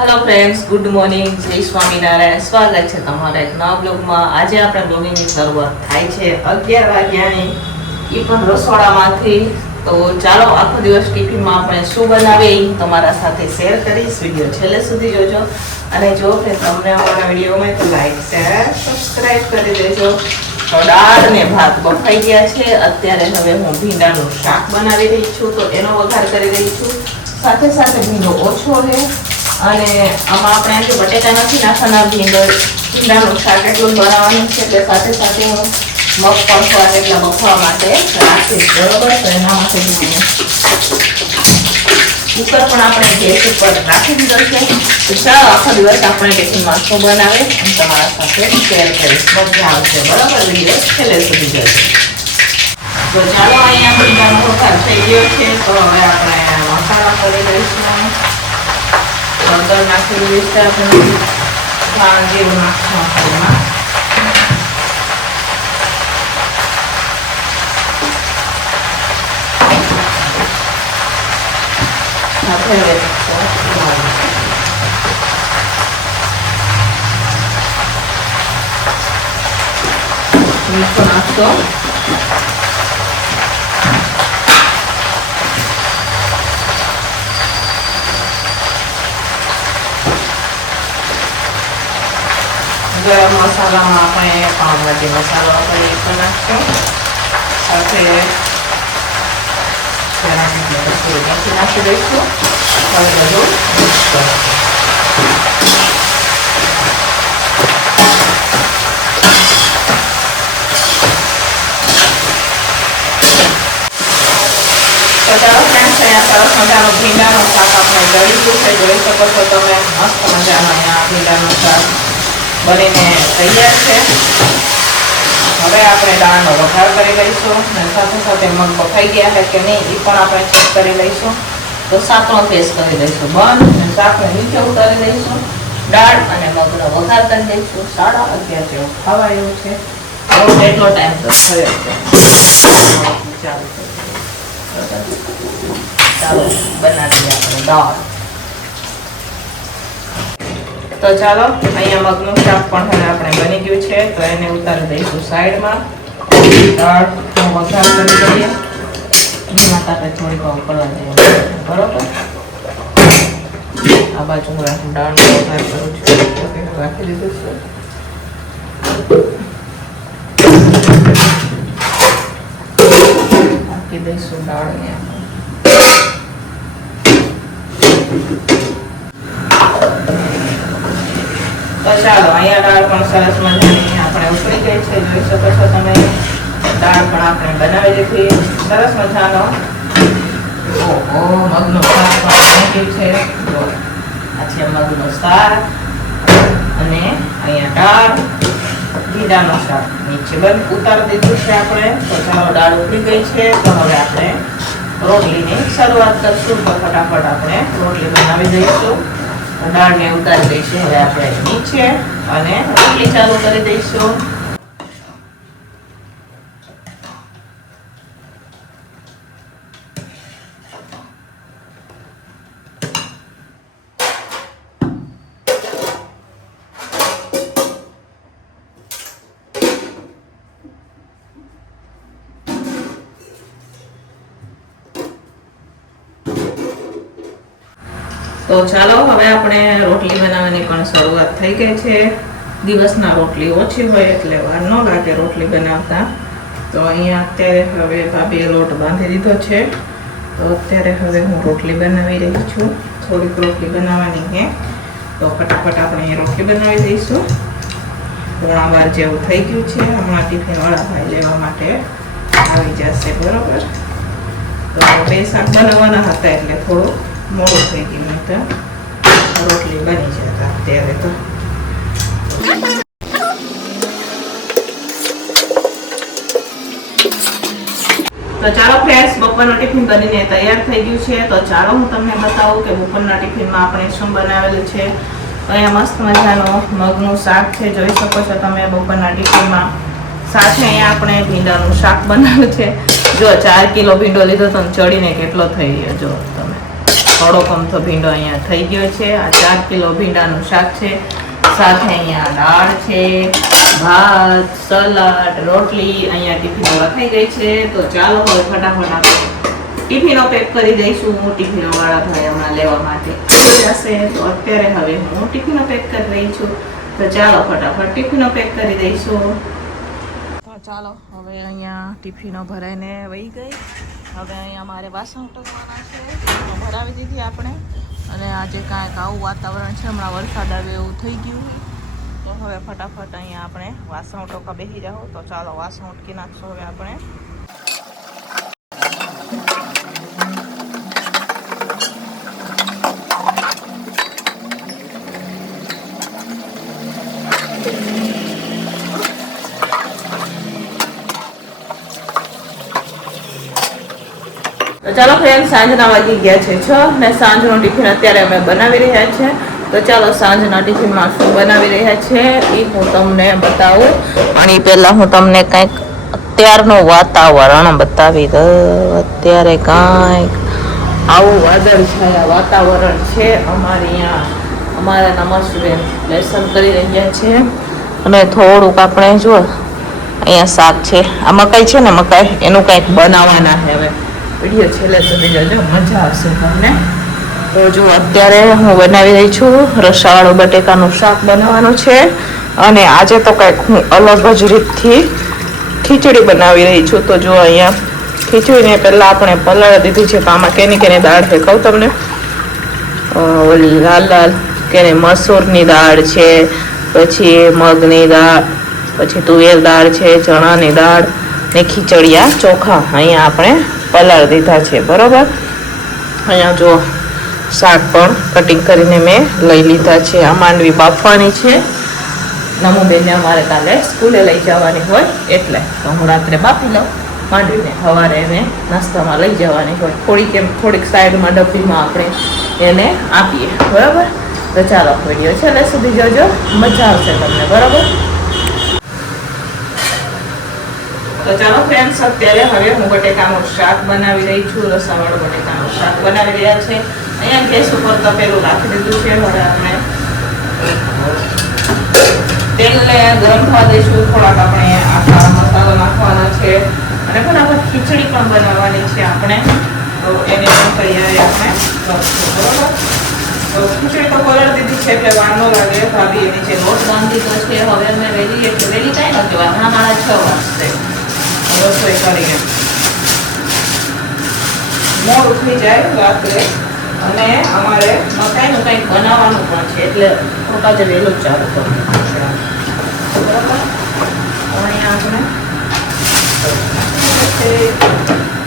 Hello friends, good morning, જય સ્વામિનારાયણ. સ્વાગત છે તમારા એક નવા બ્લોગમાં. આજે આપણે બ્લોગિંગની શરૂઆત થાય છે 11 વાગ્યાની, એ પણ રસોડામાંથી. તો ચાલો આખો દિવસ ટિફિનમાં આપણે શું બનાવીએ એ તમારા સાથે શેર કરીશ. વિડીયો છેલ્લે સુધી જોજો. અને જો કે તમને અમારા વિડીયોમાં તો લાઈક શેર સબસ્ક્રાઈબ કરી દેજો. તો દાળ ને ભાત બફાઈ ગયા છે. અત્યારે હવે હું ભીંડાનું શાક બનાવી રહી છું, તો એનો વઘાર કરી રહી છું. સાથે સાથે ભીંડો ઓછો છે અને આમાં આપણે આજે બટેટા નથી નાખવાના. ભીંડાનું શાક એટલું બનાવવાનું છે એટલે સાથે સાથે હું મગ પણ થોડા એટલા બફવા માટે રાખીશ. બરોબર, તો એના માટે કુકર પણ આપણે ગેસ ઉપર રાખી દીધો છે. તો ચાલો આખો દિવસ આપણે ટિફિનમાં શું બનાવે હું તમારા સાથે શેર કરીશ. મજા આવશે. બરાબર, વિડીયો છેલ્લે સુધી જોજો. તો ચાલો, અહીંયા ભીંડાનો વઘાર થઈ ગયો છે. તો હવે આપણે મસાલા કરી દઈશું. હળદર નાખી દીધી છે આપણે. ધાણ જીરું નાખશું મસાલામાં. મીઠું નાખશો. ગરમ મસાલામાં આપણે પાઉંભાજી મસાલો આપણે એ પણ નાખશું. સાથે નાખી દઈશું. હવે બધું મિક્સ કરીશું. તો ચાલો ફ્રેન્ડ્સ, અહીંયા સરસ મજાનું ભીંડાનું શાક આપણે દળી દીધું છે. જોઈ શકો છો તમે, મસ્ત મજાનું અહીંયા ભીંડાનું શાક બનીને તૈયાર છે. હવે આપણે દાળનો વઘાર કરી લઈશું અને સાથે સાથે મગ બફાઈ ગયા છે કે નહીં એ પણ આપણે ચેક કરી લઈશું. તો શાકનો પેસ્ટ કરી દઈશું બંધ અને શાકને નીચે ઉતારી દઈશું. દાળ અને મગનો વઘાર કરી દઈશું. 11:30 જેવું ખાવા એવું છે. એટલો ટાઈમ તો થયો છે. ચાલો બનાવીએ આપણે દાળ. તો ચાલો, અહીંયા મગનું શાક પણ હવે આપણે બની ગયું છે. તો એને ઉતારી દઈશું સાઈડમાં. દાળનો વઘાર કરી દઈએ. એમાં તારે થોડીક ઉકળવા દઈએ. બરોબર, આ બાજુ હું દાળનો વઘાર કરું છું. રાખી દીધું છે. રાખી દઈશું દાળને. તો ચાલો, અહીંયા દાળ પણ સરસ મજાની આપણે ઉકળી ગઈ છે. જોઈ શકો છો તમે, દાળ પણ આપણે બનાવી દીધી. સરસ મજાનો મગનું શાક પણ બની ગયું છે. આ છે મગનું શાક અને અહીંયા દાળ, ભીંડાનું શાક નીચે બંધ ઉતારી દીધું છે આપણે. તો ચાલો, દાળ ઉકળી ગઈ છે. તો હવે આપણે રોટલીની શરૂઆત કરશું. તો ફટાફટ આપણે રોટલી બનાવી દઈશું. દાળને ઉતારી દઈશું હવે આપણે નીચે અને રોટલી ચાલુ કરી દઈશું. તો ચાલો, હવે આપણે રોટલી બનાવવાની પણ શરૂઆત થઈ ગઈ છે. દિવસના રોટલી ઓછી હોય એટલે વાર ન લાગે રોટલી બનાવતા. તો અહીંયા અત્યારે હવે ભાભીએ લોટ બાંધી દીધો છે. તો અત્યારે હવે હું રોટલી બનાવી રહી છું. થોડીક રોટલી બનાવવાની છે. તો ફટાફટ આપણે રોટલી બનાવી દઈશું. 11:15 જેવું થઈ ગયું છે. હમણાં ટિફિનવાળા ભાઈ લેવા માટે આવી જશે. બરોબર, તો 2 શાક બનાવવાના હતા એટલે થોડું મોડું થઈ ગયું. તો રોટલી બની જતા અત્યારે. તો ચાલો ફ્રેન્ડ્સ, બપોરનું ટિફિન બનીને તૈયાર થઈ ગયું છે. તો ચાલો હું તમને બતાવું કે બપોરના ટિફિનમાં આપણે શું બનાવેલું છે. તો અહીંયા મસ્ત મજાનો મગનું શાક છે. જોઈ શકો છો તમે બપોરના ટિફિનમાં. સાથે અહીંયા આપણે ભીંડાનું શાક બનાવ્યું છે. જો 4 કિલો ભીંડો લીધો તો ચડીને કેટલો થઈ ગયો જો તમે. થોડોક અમથો ભીંડો અહીંયા થઈ ગયો છે. આ 4 કિલો ભીંડાનું શાક છે. સાથે અહીંયા દાળ છે, ભાત, સલાડ, રોટલી અહીંયા ટિફિનો રખાઈ ગઈ છે. તો ચાલો હવે ફટાફટ આપણે ટિફિનો પેક કરી દઈશું. ટિફિનો વાળા ભાઈ હમણાં લેવા માટે આવી જશે. તો અત્યારે હવે હું ટિફિનો પેક કરી રહી છું. તો ચાલો ફટાફટ ટિફિનો પેક કરી દઈશું. તો ચાલો હવે અહીંયા ટિફિનો ભરાઈને વહી ગઈ. હવે અહીંયા મારે વાસણ ટકવાના છે. ભરાવી દીધી આપણે. અને આજે કાંઈક આવું વાતાવરણ છે, હમણાં વરસાદ આવે એવું થઈ ગયું. તો હવે ફટાફટ અહીંયા આપણે વાસણ ટોકા બેસી જાઓ. તો ચાલો વાસણ ઉટકી નાખશું હવે આપણે. તો ચાલો ફ્રેન્ડ, સાંજના વાગી ગયા છે 6 ને સાંજનો ટિફિન અત્યારે અમે બનાવી રહ્યા છીએ. તો ચાલો સાંજના ટિફિનમાં શું બનાવી રહ્યા છે એ હું તમને બતાવું. અને પહેલાં હું તમને કંઈક અત્યારનું વાતાવરણ બતાવી દઉં. અત્યારે કાંઈક આવું વાદળછાયા વાતાવરણ છે અમારે અહીંયા. અમારા નમસ્બેન લેસન કરી રહ્યા છે. અને થોડુંક આપણે જો અહીંયા શાક છે, આ મકાઈ છે ને, મકાઈ એનું કંઈક બનાવવાના છે. હવે વિડીયો છેલ્લે સુધી જોજો, મજા આવશે તમને. તો જો અત્યારે હું બનાવી રહી છું રસાવાળું બટેકાનું શાક બનાવવાનું છે. અને આજે તો કંઈક હું અલગ જ રીતથી ખીચડી બનાવી રહી છું. તો જો અહીંયા ખીચડીને પહેલાં આપણે પલાળી દીધી છે. તો આમાં કેની દાળ છે કહું તમને. ઓલી લાલ લાલ કેને મસૂરની દાળ છે, પછી મગની દાળ, પછી તુવેર દાળ છે, ચણાની દાળ ને ખીચડિયા ચોખા અહીંયા આપણે પલાળી દીધા છે. બરાબર. અહીંયા જો શાક પણ કટિંગ કરીને મેં લઈ લીધા છે. આ માંડવી બાફવાની છે. નમુબેનને અમારે કાલે સ્કૂલે લઈ જવાની હોય એટલે તો હું રાત્રે બાફી લઉં માંડવીને. સવારે એને નાસ્તામાં લઈ જવાની હોય. થોડીક સાઈડમાં ડબ્બીમાં આપણે એને આપીએ. બરાબર. તો ચાલો વિડીયો છેલ્લે સુધી જોજો, મજા આવશે તમને. બરાબર. તો ચાલો ફ્રેન્ડ્સ, અત્યારે હવે હું બટેકાનું શાક બનાવી રહી છું. રસાવાળું બટેકાનું શાક બનાવી રહ્યા છે. અહીંયા ગેસ ઉપર તપેલું રાખી દીધું છે. હવે આપણે તેલને ગરમ થવા દઈશું. થોડાક આપણે આખા મસાલો નાખવાના છે. અને ફટાફટ ખીચડી પણ બનાવવાની છે આપણે. તો એની પણ તૈયારી આપણે કરશું. બરોબર. તો ખીચડી તો પલાળી દીધી છે એટલે વાર ન લાગે. ભાભી એની જે લોટ બાંધી તો છે. હવે અમે વહેલી એટલે વહેલી કાંઈ નથી કહેવાય, 6:30 વાગશે રસોઈ કરીને. મોડ ઉઠી જાય રાત્રે. અને અમારે મકાઈનું કંઈક બનાવવાનું પણ છે એટલે આજે વહેલું જ ચાલુ કરવું છે. બરાબર. અહીંયા આપણે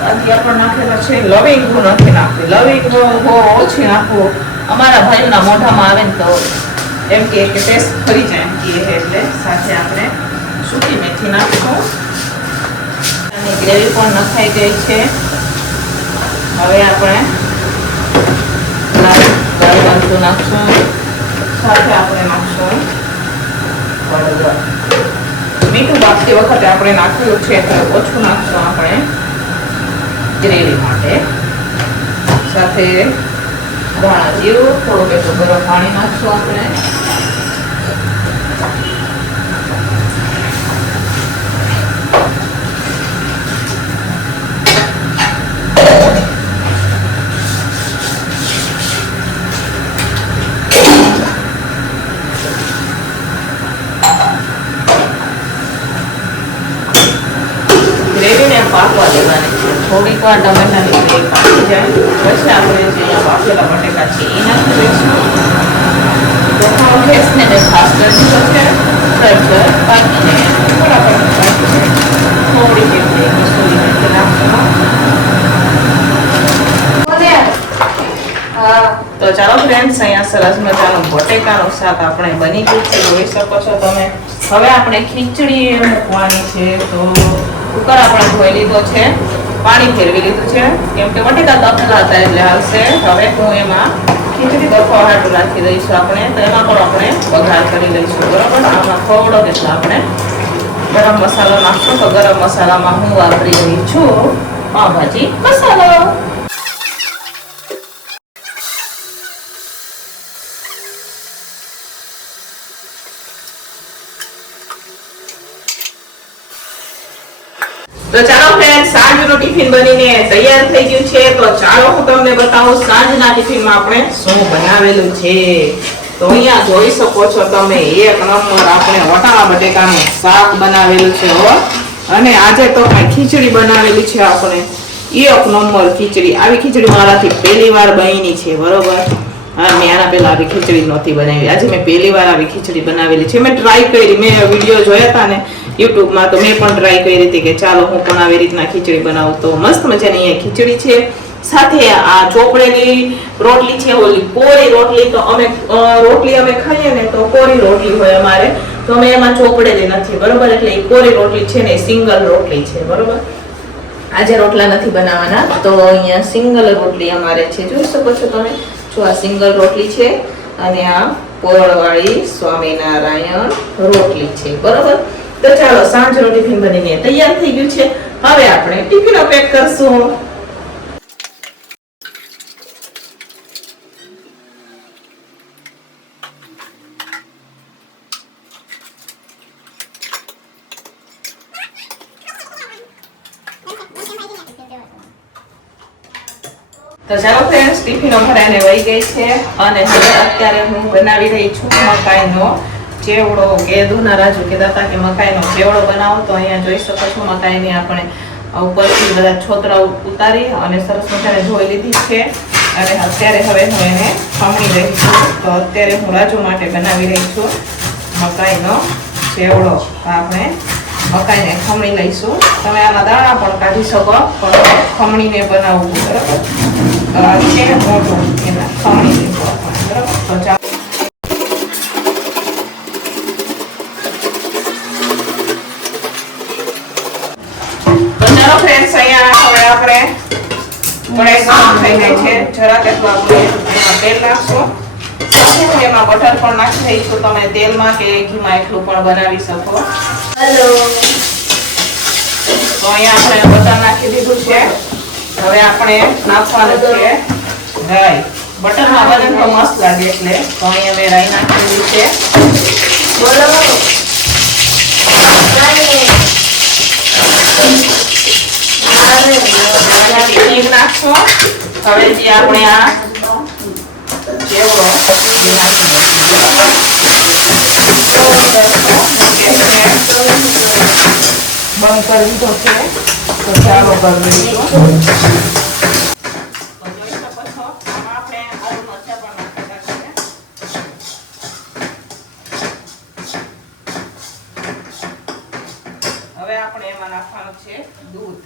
બાકી પણ નાખેલા છે. લવિંગ નથી નાખવી. લવિંગ ઓછી નાખવું. અમારા ભાઈના મોઢામાં આવે ને તો એમ કે ટેસ્ટ ફરી જાય એમ કહે. એટલે સાથે આપણે સૂકી મેથી નાખશું. અને ગ્રેવી પણ નખાઈ ગઈ છે. હવે આપણે લાલ મરચું નાખશું. સાથે આપણે નાખશું હળદર. મીઠું બાકી વખતે આપણે નાખેલું છે એટલે ઓછું નાખશું આપણે ગ્રેવી માટે. સાથે ધાણા જીરું, થોડુંક એટલું ગરમ પાણી નાખશું આપણે. પાકવા દેવાની છે. થોડીક વાર ટમેટાની ગ્રેવી પાકી જાય પછી આપણે જે અહીંયા બાફેલા બટેકા છે એ નાખી દઈશું. તો ગેસને મેં ખાસ કરી દીધો છે. પ્રેશર પાકીને બરાબર પાકીને થોડી જેટલી મસૂરી મેથી નાખશું. તો ચાલો ફ્રેન્ડ્સ, અહીંયા સરસ મજાનું બટેકાનું શાક આપણે બની ગયું છે, જોઈ શકો છો તમે. હવે આપણે ખીચડી મૂકવાની છે. તો કુકર આપણે ધોઈ લીધો છે, પાણી ફેરવી લીધું છે કેમ કે બટેકા તપેલા હતા એટલે આવશે. હવે હું એમાં ખીચડી બફવા હાટું રાખી દઈશું આપણે. તો એમાં પણ આપણે વઘાર કરી લઈશું. બરાબર. આમાં થોડો એટલે આપણે ગરમ મસાલો નાખશું. તો ગરમ મસાલામાં હું વાપરી રહી છું પાવભાજી મસાલો. તો ચાલો ફ્રેન્ડ, સાંજનું ટિફિન બનીને તૈયાર થઈ ગયું છે. તો ચાલો હું તમને બતાવું સાંજના ટિફિનમાં આપણે શું બનાવેલું છે. તો અહીંયા જોઈ શકો છો તમે, એક નંબર આપણે વટાણા બટેકાનું શાક બનાવેલું છે હો. અને આજે તો ખીચડી બનાવેલી છે આપણે, એક નંબર ખીચડી. આવી ખીચડી મારાથી પહેલી વાર બની છે, બરોબર. હા, મેં આના પહેલા આવી ખીચડી નહોતી બનાવી. આજે મેં પહેલી વાર આવી ખીચડી બનાવેલી છે. મેં ટ્રાય કરી, મેં વિડીયો જોયા હતા ને યુટ્યુબમાં, તો મેં પણ ટ્રાય કરી હતી કે ચાલો હું પણ આવી રીતના ખીચડી બનાવું. તો મસ્ત મજાની અહીંયા ખીચડી છે, સાથે આ ચોપડેલી રોટલી છે, ઓલી કોરી રોટલી. તો અમે રોટલી અમે ખાઈએ ને તો કોરી રોટલી હોય અમારે, તો અમે એમાં ચોપડેલી નથી, બરોબર. એટલે એ કોરી રોટલી છે ને, સિંગલ રોટલી છે, બરોબર. આજે રોટલા નથી બનાવવાના, તો અહીંયા સિંગલ રોટલી અમારે છે, જોઈ શકો છો તમે. જો આ સિંગલ રોટલી છે અને આ પોળવાળી સ્વામિનારાયણ રોટલી છે, બરોબર. તો ચાલો, સાંજનું ટિફિન બનીને તૈયાર થઈ ગયું છે. હવે આપણે ટિફિનો પેક કરશું. તો ચાલો ફ્રેન્ડ્સ, ટિફિનો ભરાઈને વહી ગઈ છે અને હવે અત્યારે હું બનાવી રહી છું મકાઈનો ચેવડો. કે દૂધના રાજુ કહેતા હતા કે મકાઈનો ચેવડો બનાવો. તો અહીંયા જોઈ શકો છો, મકાઈની આપણે ઉપરથી બધા છોતરા ઉતારી અને સરસ મજાને ધોઈ લીધી છે. અને અત્યારે હવે હું એને ખમણી રહી છું. તો અત્યારે હું રાજુ માટે બનાવી રહી છું મકાઈનો ચેવડો. આપણે મકાઈને ખમણી લઈશું. તમે આના દાણા પણ કાઢી શકો, પણ ખમણીને બનાવવું, બરાબર. છે મોટું, એના ખમણી લઈશું આપણે, બરાબર. તો ચાલો ફ્રેન્ડ્સ, અહીંયા હવે આપણે કઢાઈ ગરમ થઈ ગઈ છે. જરા કેટલું આપણે એમાં તેલ નાખશું. એમાં બટર પણ નાખી દઈશું. તમે તેલમાં કે ઘીમાં એટલું પણ બનાવી શકો. હેલો, તો અહીંયા આપણે બટર નાખી દીધું છે. હવે આપણે નાખવાનું છે રાઈ. બટરમાં બને તો મસ્ત લાગે એટલે. તો અહીંયા મેં રાઈ નાખી દીધી છે. બોલો, નાખશો. હવે જે આપણે આ ચેવડો બંધ કરી દીધો છે. તો ચાલો કરી દઈશું. હવે આપણે એમાં નાખવાનું છે દૂધ.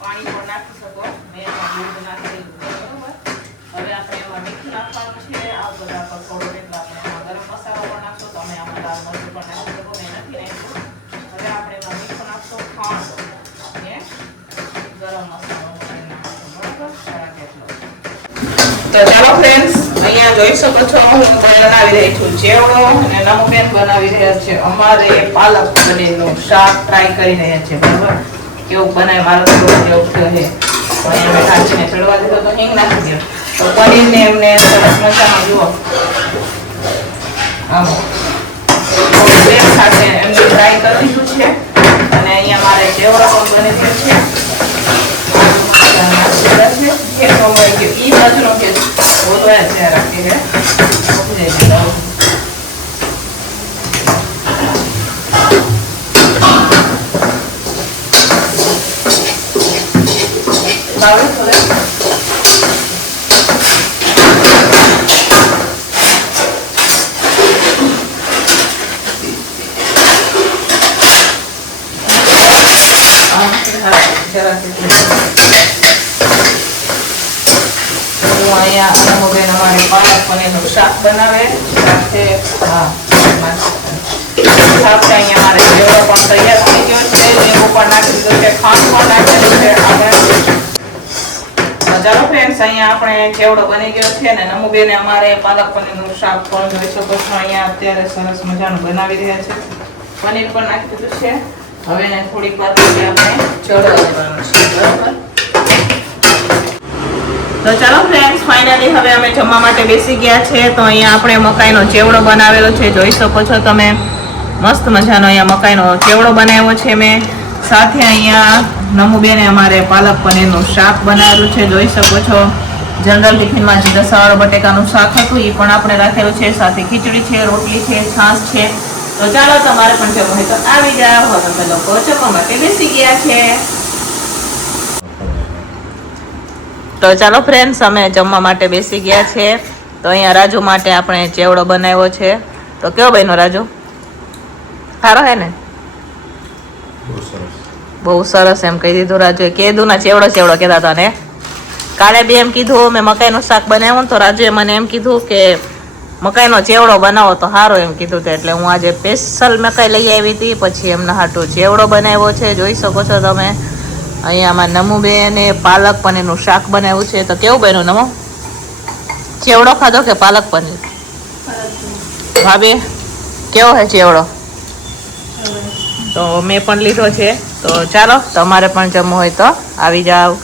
પાણી પણ નાખી શકો. મેં એમાં દૂધ નાખી દીધું, બરોબર. હવે આપણે એમાં મીઠું નાખવાનું છે. આ બધા પર થોડો એટલા આપણે એમાં ગરમ મસાલો પણ નાખશો. તો અમે આમાં લાલ મરચું પણ નાખી શકો, મેં નથી નાખ્યું. હવે આપણે એમાં મીઠું નાખશો, ખાંડ અને ગરમ મસાલો નાખશો, બરોબર. તો ચાલો ફ્રેન્ડ્સ, અહીંયા જોઈ શકો છો હું બનાવી રહી છું ચેવડો અને નમુબેન બનાવી રહ્યા છે અમારે પાલક પનીરનું શાક. ટ્રાય કરી રહ્યા છે, બરાબર. કેવું બનાવે મારો તો કેવું થયો છે. તો અહીંયા મેં ઢાંકીને ચડવા દીધો, તો હિંગ નાખી દો. તો પનીરને એમને સરસ મજામાં જુઓ આમ તેલ સાથે એમને ફ્રાય કરી દીધું છે. અને અહીંયા મારે ચેવડો પણ બની ગયો છે. ઈ બાજુનો કે બોલવા છે રાખી હે અહીંયા અનુબેન અમારી પાલક પનીરનું શાક બનાવે સાથે સાથે અહીંયા મારે ચેવડો પણ તૈયાર થઈ ગયો છે. લીંબુ પણ નાખી દીધું છે, ખાંડ પણ નાખેલું છે આપણે. ચાલો ફ્રેન્ડ્સ, અહીંયા આપણે ચેવડો બની ગયો છે ને નમુબેને અમારે પાલક પનીરનું શાક પણ જોઈ શકો છો. અહીંયા અત્યારે સરસ મજાનું બનાવી રહ્યા છે. પનીર પણ નાખી દીધું છે. હવે એને થોડીક વાર આપણે ચડવા દેવાનું છે, બરાબર. તો ચાલો ફ્રેન્ડ્સ, ફાઇનલી હવે અમે જમવા માટે બેસી ગયા છે. તો અહીંયા આપણે મકાઈનો ચેવડો બનાવેલો છે, જોઈ શકો છો તમે. મસ્ત મજાનો અહીંયા મકાઈનો ચેવડો બનાવ્યો છે મેં. સાથે અહીંયા નમુબેને અમારે પાલક પનીરનું શાક બનાવેલું છે, જોઈ શકો છો. જનરલ ટિફિનમાં જે રસાવાળો બટેકાનું શાક હતું એ પણ આપણે રાખેલું છે. સાથે ખીચડી છે, રોટલી છે, છાશ છે. તો ચાલો તમારે પણ જમવું હોય તો આવી જાઓ. હવે અમે લોકો જમવા માટે બેસી ગયા છે. તો ચાલો ફ્રેન્ડ્સ, અમે જમવા માટે બેસી ગયા છે. તો અહીંયા રાજુ માટે આપણે ચેવડો બનાવ્યો છે. તો કેવો બન્યો રાજુ? સારો હે ને? બહુ સરસ એમ કહી દીધું રાજુએ. કેદુના ચેવડો કહેતા હતા ને. કાલે બી એમ કીધું મેં મકાઈનું શાક બનાવ્યું ને, તો રાજુએ મને એમ કીધું કે મકાઈનો ચેવડો બનાવો તો સારો એમ કીધું. એટલે હું આજે સ્પેશિયલ મકાઈ લઈ આવી હતી, પછી એમના હાટું ચેવડો બનાવ્યો છે, જોઈ શકો છો તમે. અહીંયામાં નમુબેને પાલક પનીરનું શાક બનાવ્યું છે. તો કેવું બન્યું નમો? ચેવડો ખાધો કે પાલક પનીર? ભાભી કેવો છે ચેવડો? તો મેં પણ લીધો છે. તો ચાલો તમારે પણ જમવું હોય તો આવી જાઓ.